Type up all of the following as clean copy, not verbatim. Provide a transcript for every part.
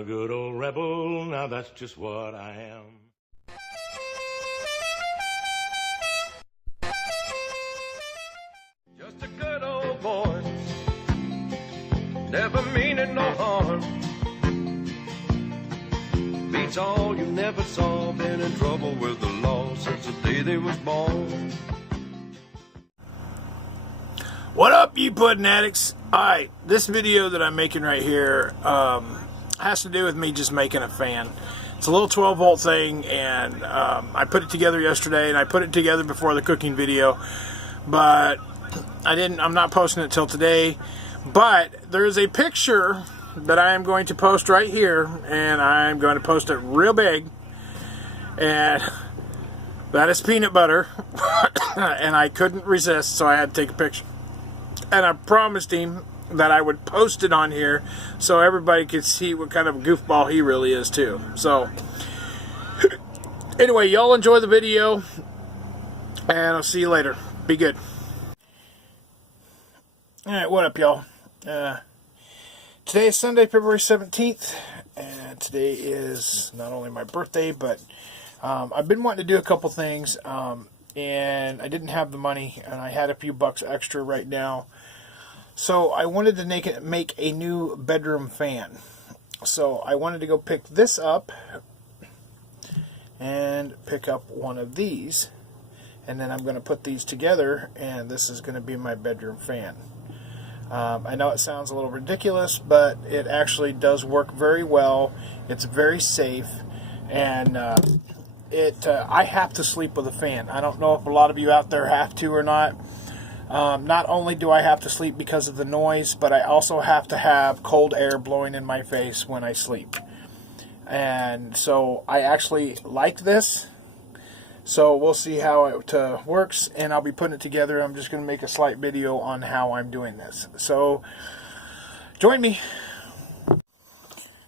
a good old rebel, now that's just what I am. Just a good old boy, never meaning no harm. Beats all you never saw, been in trouble with the law since the day they was born. What up, you pudding addicts? Alright, this video that I'm making right here has to do with me just making a fan. It's a little 12 volt thing, and I put it together yesterday, and I put it together before the cooking video, but I'm not posting it till today. But there is a picture that I am going to post right here, and I'm going to post it real big, and that is peanut butter. And I couldn't resist, so I had to take a picture. And I promised him that I would post it on here so everybody could see what kind of a goofball he really is too. So anyway, y'all enjoy the video, and I'll see you later. Be good. Alright, what up, y'all? Today is Sunday, February 17th, and today is not only my birthday, but I've been wanting to do a couple things, and I didn't have the money, and I had a few bucks extra right now. So I wanted to make a new bedroom fan. So I wanted to go pick this up and pick up one of these, and then I'm going to put these together, and this is going to be my bedroom fan. I know it sounds a little ridiculous, but it actually does work very well. It's very safe, and I have to sleep with a fan. I don't know if a lot of you out there have to or not. Not only do I have to sleep because of the noise, but I also have to have cold air blowing in my face when I sleep. And so I actually like this. So we'll see how it works, and I'll be putting it together. I'm just going to make a slight video on how I'm doing this. So join me.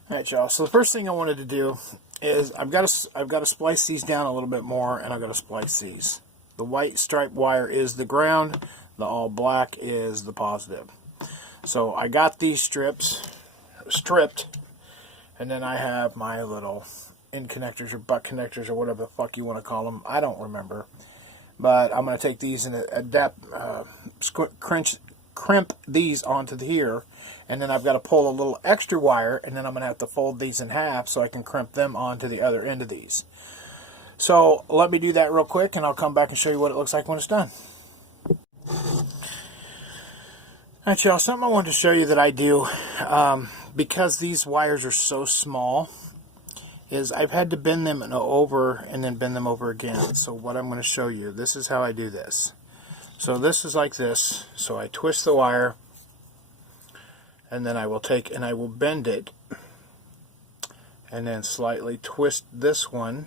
Alright, y'all. So the first thing I wanted to do is I've got to splice these down a little bit more, and I've got to splice these. The white striped wire is the ground. The all black is the positive. So I got these stripped, and then I have my little end connectors or butt connectors or whatever the fuck you want to call them. I don't remember. But I'm going to take these and crimp these onto here, and then I've got to pull a little extra wire, and then I'm going to have to fold these in half so I can crimp them onto the other end of these. So let me do that real quick, and I'll come back and show you what it looks like when it's done. Alright, y'all, something I wanted to show you that I do, because these wires are so small, is I've had to bend them over and then bend them over again. So what I'm going to show you, this is how I do this. So this is like this. So I twist the wire, and then I will take and I will bend it, and then slightly twist this one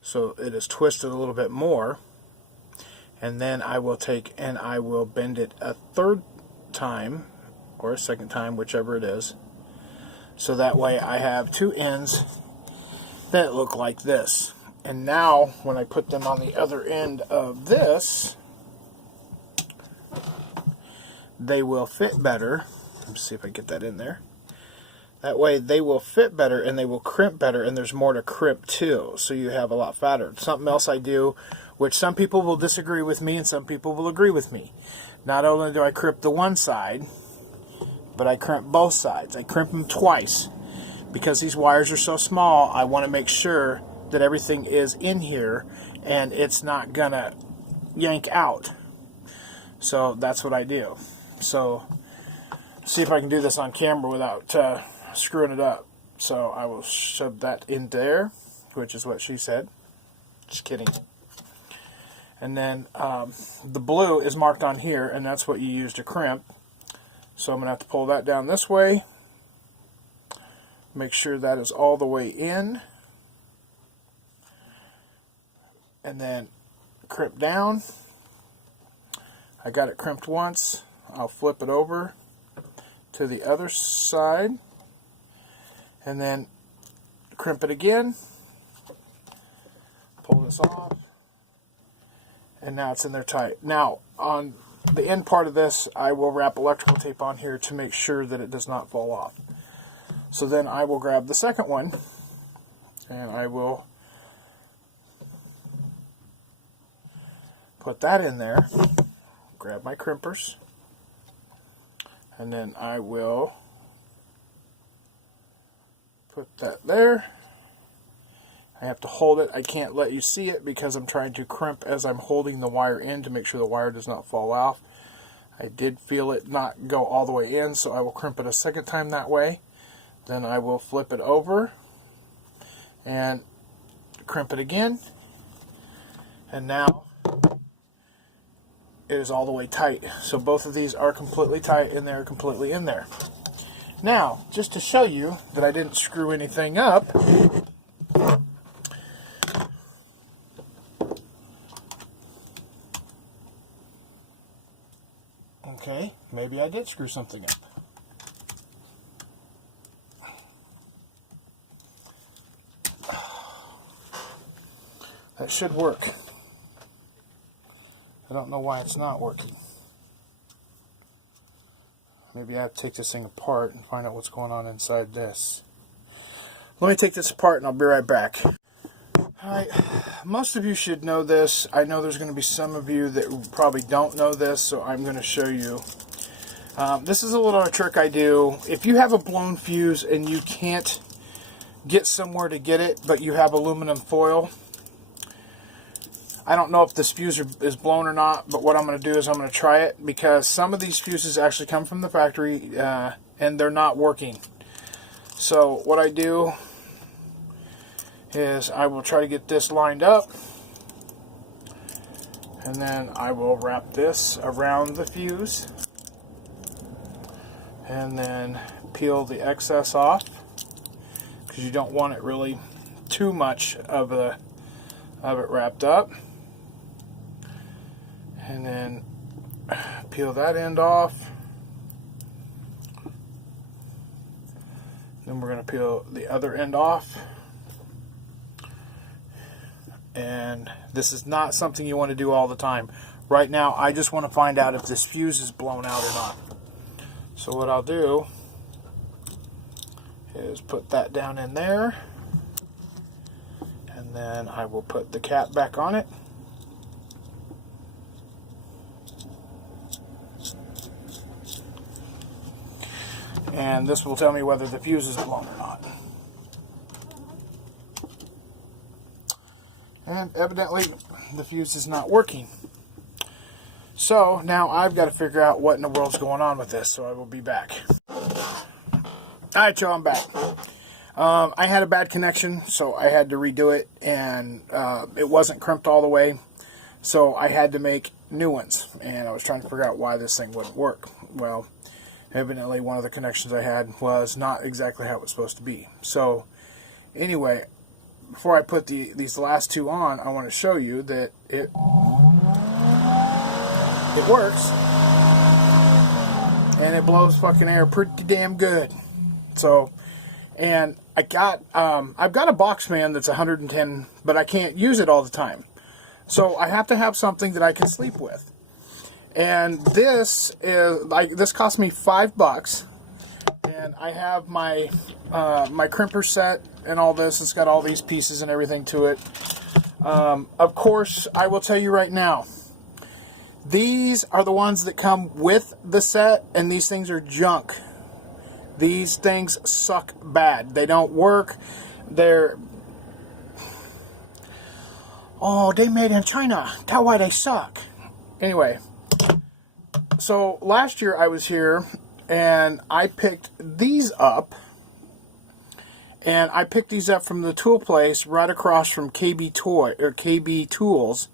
so it is twisted a little bit more, and then I will take and I will bend it a third time or a second time, whichever it is, so that way I have two ends that look like this. And now when I put them on the other end of this, they will fit better. Let's see if I get that in there. That way they will fit better, and they will crimp better, and there's more to crimp too, so you have a lot fatter. Something else I do, which some people will disagree with me and some people will agree with me. Not only do I crimp the one side, but I crimp both sides. I crimp them twice. Because these wires are so small, I want to make sure that everything is in here and it's not gonna yank out. So that's what I do. So see if I can do this on camera without screwing it up. So I will shove that in there, which is what she said. Just kidding. And then the blue is marked on here, and that's what you use to crimp. So I'm going to have to pull that down this way. Make sure that is all the way in. And then crimp down. I got it crimped once. I'll flip it over to the other side, and then crimp it again, pull this off, and now it's in there tight. Now on the end part of this, I will wrap electrical tape on here to make sure that it does not fall off. So then I will grab the second one, and I will put that in there, grab my crimpers, and then I will put that there. I have to hold it. I can't let you see it because I'm trying to crimp as I'm holding the wire in to make sure the wire does not fall off. I did feel it not go all the way in, so I will crimp it a second time that way. Then I will flip it over and crimp it again. And now it is all the way tight. So both of these are completely tight and they're completely in there. Now, just to show you that I didn't screw anything up, okay, maybe I did screw something up. That should work. I don't know why it's not working. Maybe I have to take this thing apart and find out what's going on inside this. Let me take this apart and I'll be right back. Alright, most of you should know this. I know there's going to be some of you that probably don't know this, so I'm going to show you. This is a little trick I do. If you have a blown fuse and you can't get somewhere to get it, but you have aluminum foil, I don't know if this fuse is blown or not, but what I'm going to do is I'm going to try it, because some of these fuses actually come from the factory and they're not working. So what I do is I will try to get this lined up, and then I will wrap this around the fuse and then peel the excess off, because you don't want it really too much of it wrapped up. And then peel that end off. Then we're going to peel the other end off. And this is not something you want to do all the time. Right now, I just want to find out if this fuse is blown out or not. So what I'll do is put that down in there. And then I will put the cap back on it. And this will tell me whether the fuse is blown or not. And evidently the fuse is not working. So now I've got to figure out what in the world's going on with this, so I will be back. Alright, y'all, I'm back. I had a bad connection, so I had to redo it, and it wasn't crimped all the way, so I had to make new ones, and I was trying to figure out why this thing wouldn't work. Well, evidently one of the connections I had was not exactly how it was supposed to be. So anyway, before I put these last two on, I want to show you that it works, and it blows fucking air pretty damn good. So, and I've got a box fan that's 110, but I can't use it all the time. So I have to have something that I can sleep with. And this is this cost me $5, and I have my my crimper set and all this. It's got all these pieces and everything to it. Of course, I will tell you right now, these are the ones that come with the set, and these things are junk. These things suck bad. They don't work. They're they made in China. That's why they suck. Anyway. So last year I was here and I picked these up, and I picked these up from the tool place right across from KB Tools,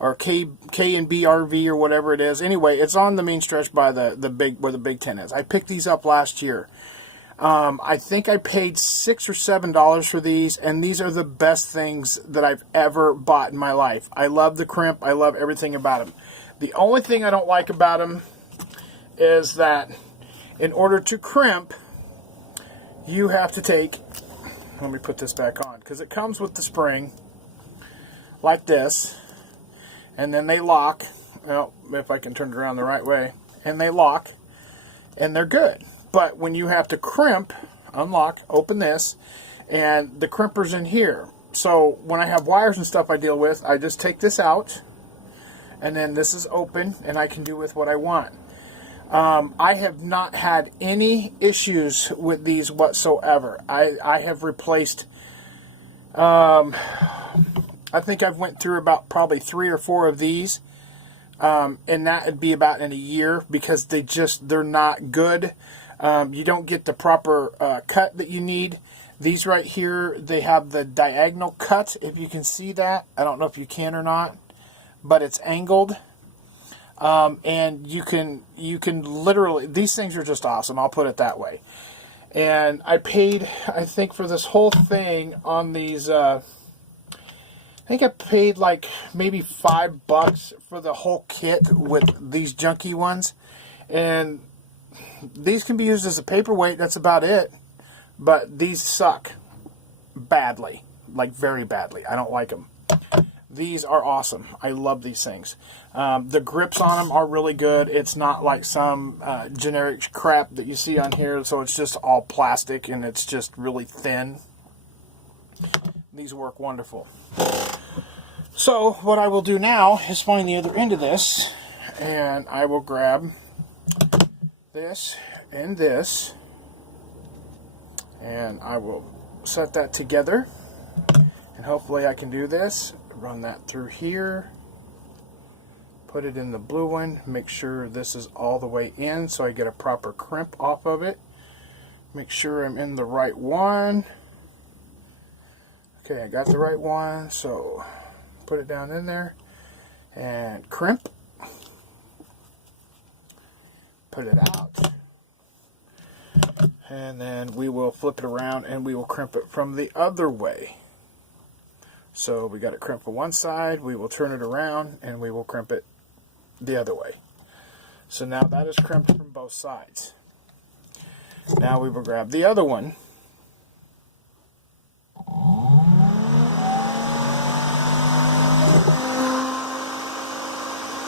or K&B RV or whatever it is. Anyway, it's on the main stretch by the big, where the Big Ten is. I picked these up last year. I think I paid $6 or $7 for these, and these are the best things that I've ever bought in my life. I love the crimp. I love everything about them. The only thing I don't like about them is that in order to crimp, you have to take, let me put this back on, because it comes with the spring like this, and then they lock. Well, if I can turn it around the right way, and they lock, and they're good. But when you have to crimp, unlock, open this, and the crimper's in here. So when I have wires and stuff I deal with, I just take this out, and then this is open, and I can do with what I want. I have not had any issues with these whatsoever. I have replaced, I think I've went through about probably 3 or 4 of these, and that would be about in a year, because they're not good. You don't get the proper cut that you need. These right here, they have the diagonal cut, if you can see that. I don't know if you can or not, but it's angled. And you can literally, these things are just awesome, I'll put it that way. And I paid, I think for this whole thing on these, I think I paid like maybe $5 for the whole kit with these junky ones. And these can be used as a paperweight, that's about it. But these suck badly, like very badly. I don't like them. These are awesome. I love these things. The grips on them are really good. It's not like some generic crap that you see on here, so it's just all plastic and it's just really thin. These work wonderful. So what I will do now is find the other end of this, and I will grab this and this, and I will set that together, and hopefully I can do this. Run that through here, put it in the blue one, make sure this is all the way in so I get a proper crimp off of it. Make sure I'm in the right one. Okay, I got the right one, so put it down in there and crimp. Put it out. And then we will flip it around and we will crimp it from the other way. So we got it crimped for one side, we will turn it around and we will crimp it the other way. So now that is crimped from both sides. Now we will grab the other one.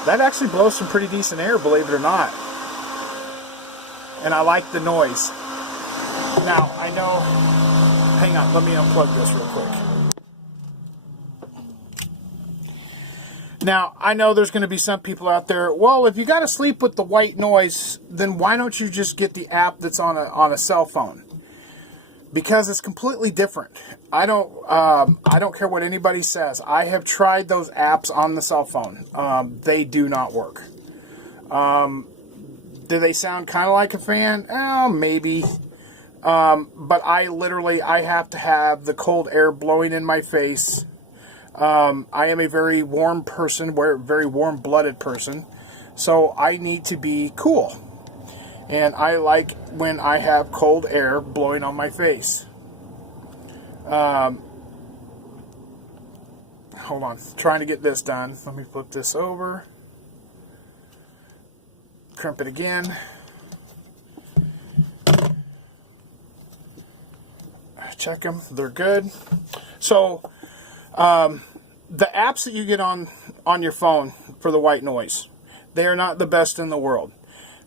That actually blows some pretty decent air, believe it or not. And I like the noise. Now, I know, hang on, let me unplug this real quick. Now, I know there's going to be some people out there, well, if you got to sleep with the white noise, then why don't you just get the app that's on a cell phone? Because it's completely different. I don't care what anybody says. I have tried those apps on the cell phone. They do not work. Do they sound kind of like a fan? Oh, maybe. But I have to have the cold air blowing in my face. I am a very warm person, very warm-blooded person, so I need to be cool. And I like when I have cold air blowing on my face. Hold on, trying to get this done. Let me flip this over. Crimp it again. Check them, they're good. So, the apps that you get on your phone for the white noise, they are not the best in the world.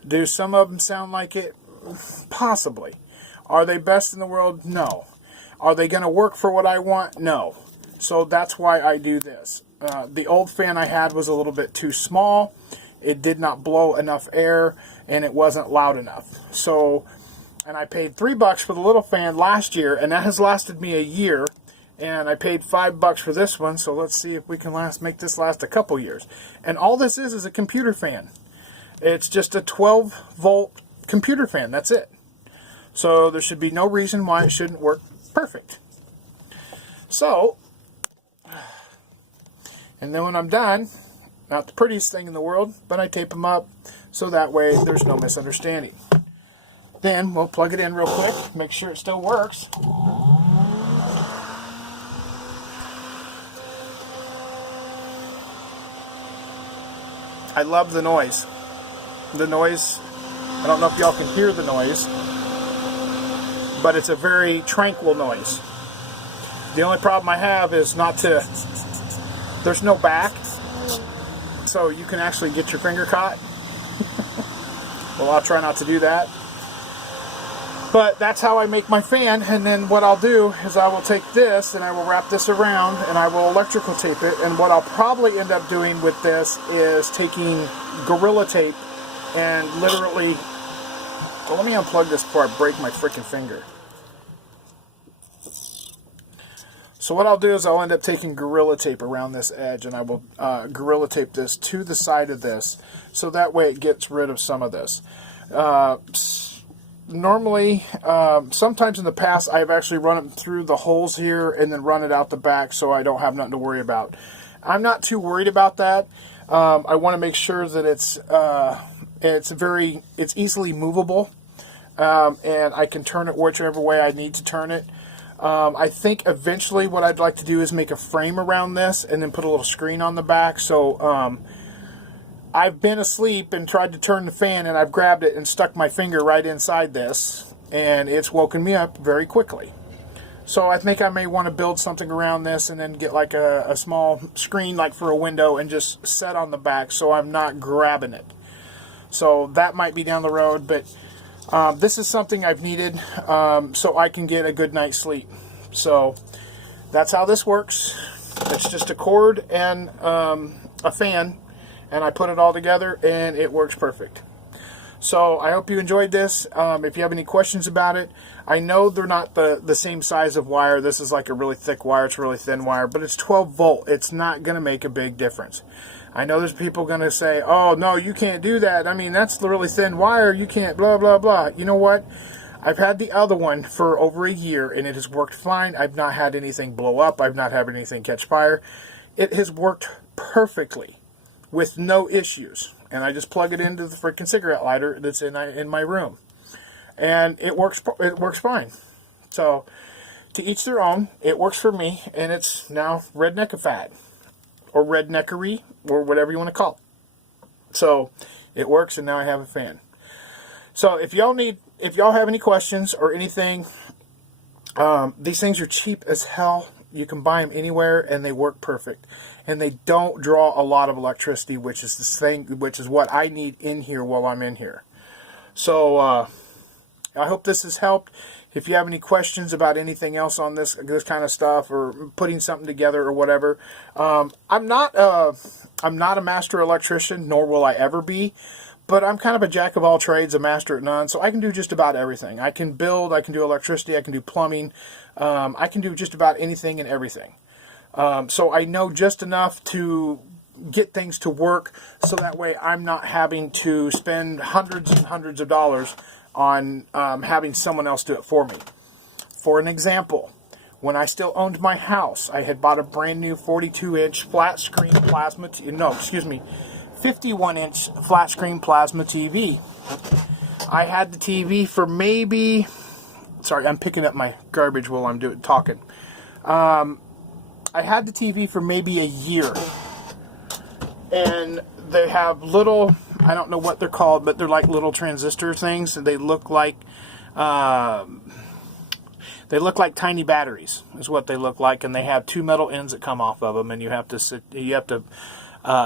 Do some of them sound like it? Possibly. Are they best in the world? No. Are they going to work for what I want? No. So that's why I do this. The old fan I had was a little bit too small. It did not blow enough air, and it wasn't loud enough. So, and I paid $3 for the little fan last year, and that has lasted me a year. And I paid $5 for this one, so let's see if we can make this last a couple years. And all this is a computer fan. It's just a 12-volt computer fan. That's it. So there should be no reason why it shouldn't work perfect. So, and then when I'm done, not the prettiest thing in the world, but I tape them up so that way there's no misunderstanding. Then we'll plug it in real quick, make sure it still works. I love the noise. The noise, I don't know if y'all can hear the noise, but it's a very tranquil noise. The only problem I have is there's no back, so you can actually get your finger caught. Well, I'll try not to do that. But that's how I make my fan. And then what I'll do is I will take this and I will wrap this around and I will electrical tape it. And what I'll probably end up doing with this is taking Gorilla Tape and literally... Well, let me unplug this before I break my freaking finger. So what I'll do is I'll end up taking Gorilla Tape around this edge, and I will Gorilla Tape this to the side of this, so that way it gets rid of some of this. Normally, sometimes in the past, I've actually run it through the holes here and then run it out the back, so I don't have nothing to worry about. I'm not too worried about that. I want to make sure that it's easily movable, and I can turn it whichever way I need to turn it. I think eventually what I'd like to do is make a frame around this and then put a little screen on the back. So I've been asleep and tried to turn the fan, and I've grabbed it and stuck my finger right inside this, and it's woken me up very quickly. So I think I may want to build something around this and then get like a small screen like for a window and just set on the back so I'm not grabbing it. So that might be down the road, but this is something I've needed so I can get a good night's sleep. So that's how this works. It's just a cord and a fan, and I put it all together and it works perfect. So I hope you enjoyed this. If you have any questions about it, I know they're not the same size of wire. This is like a really thick wire. It's a really thin wire, but it's 12 volt. It's not going to make a big difference. I know there's people going to say, oh, no, you can't do that. I mean, that's the really thin wire. You can't, blah, blah, blah. You know what? I've had the other one for over a year, and it has worked fine. I've not had anything blow up. I've not had anything catch fire. It has worked perfectly with no issues. And I just plug it into the freaking cigarette lighter that's in my room. And it works fine. So, to each their own. It works for me, and it's now redneck-a-fat. Or redneckery, or whatever you want to call it. So, it works, and now I have a fan. So, if y'all have any questions or anything, these things are cheap as hell. You can buy them anywhere, and they work perfect. And they don't draw a lot of electricity, which is what I need in here while I'm in here. So, I hope this has helped. If you have any questions about anything else on this kind of stuff, or putting something together or whatever, I'm not a master electrician, nor will I ever be. But I'm kind of a jack of all trades, a master at none, so I can do just about everything. I can build, I can do electricity, I can do plumbing, I can do just about anything and everything. So I know just enough to get things to work, so that way I'm not having to spend hundreds and hundreds of dollars on having someone else do it for me. For an example, when I still owned my house, I had bought a brand new 42-inch flat screen plasma, 51-inch flat screen plasma TV. I had the TV for maybe, sorry, I'm picking up my garbage while I'm talking. I had the TV for maybe a year. And they have little, I don't know what they're called, but they're like little transistor things. They look like tiny batteries, is what they look like, and they have two metal ends that come off of them, and you have to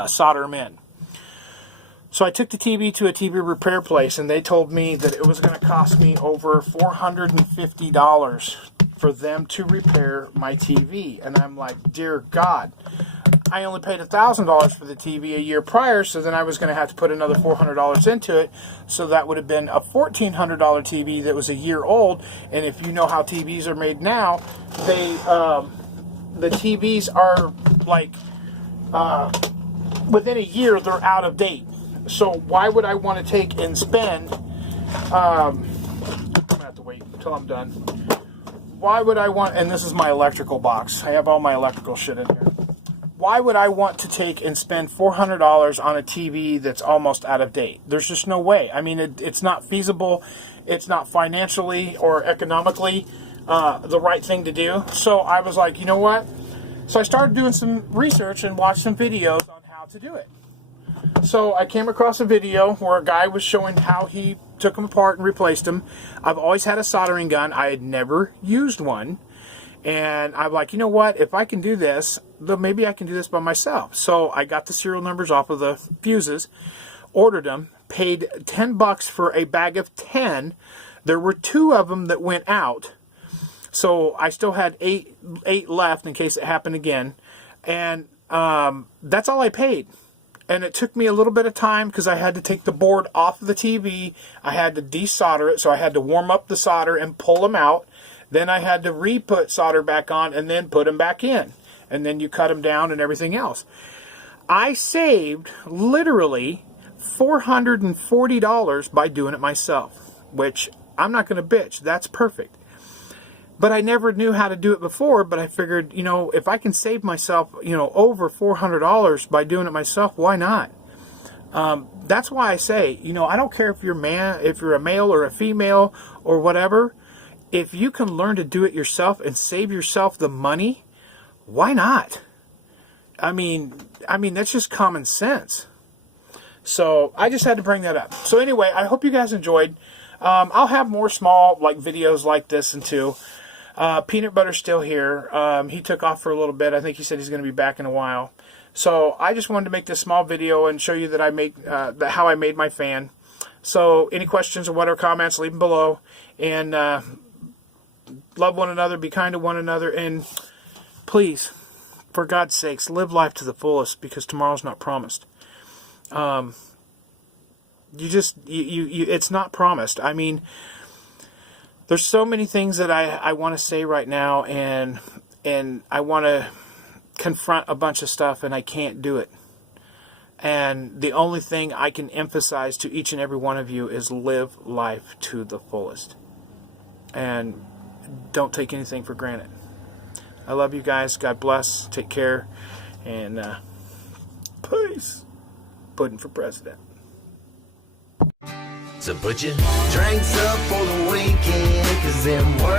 solder them in. So I took the TV to a TV repair place, and they told me that it was going to cost me over $450 for them to repair my TV. And I'm like, dear God, I only paid $1,000 for the TV a year prior, so then I was going to have to put another $400 into it. So that would have been a $1,400 TV that was a year old. And if you know how TVs are made now, the TVs are like, within a year, they're out of date. So why would I want to take and spend, I'm going to have to wait until I'm done. Why would I want, and this is my electrical box. I have all my electrical shit in here. Why would I want to take and spend $400 on a TV that's almost out of date? There's just no way. I mean, it's not feasible. It's not financially or economically the right thing to do. So I was like, you know what? So I started doing some research and watched some videos on how to do it. So I came across a video where a guy was showing how he took them apart and replaced them. I've always had a soldering gun. I had never used one. And I'm like, you know what? If I can do this, then maybe I can do this by myself. So I got the serial numbers off of the fuses, ordered them, paid $10 for a bag of 10. There were 2 of them that went out. So I still had 8 left in case it happened again. And that's all I paid. And it took me a little bit of time because I had to take the board off of the TV. I had to desolder it, so I had to warm up the solder and pull them out. Then I had to re-put solder back on and then put them back in. And then you cut them down and everything else. I saved literally $440 by doing it myself, which I'm not going to bitch. That's perfect. But I never knew how to do it before, but I figured, you know, if I can save myself, you know, over $400 by doing it myself, why not? That's why I say, you know, I don't care if you're a male or a female or whatever. If you can learn to do it yourself and save yourself the money, why not? I mean, that's just common sense. So I just had to bring that up. So anyway, I hope you guys enjoyed. I'll have more small like videos like this and too. Peanut Butter's still here. He took off for a little bit. I think he said he's going to be back in a while. So I just wanted to make this small video and show you that I make how I made my fan. So any questions or whatever comments, leave them below. And love one another, be kind to one another, and please, for God's sakes, live life to the fullest, because tomorrow's not promised. It's not promised. I mean, there's so many things that I want to say right now, and I want to confront a bunch of stuff, and I can't do it. And the only thing I can emphasize to each and every one of you is live life to the fullest. And don't take anything for granted. I love you guys. God bless. Take care. And peace. Pudding for president. So put your drinks up for the weekend, 'cause them words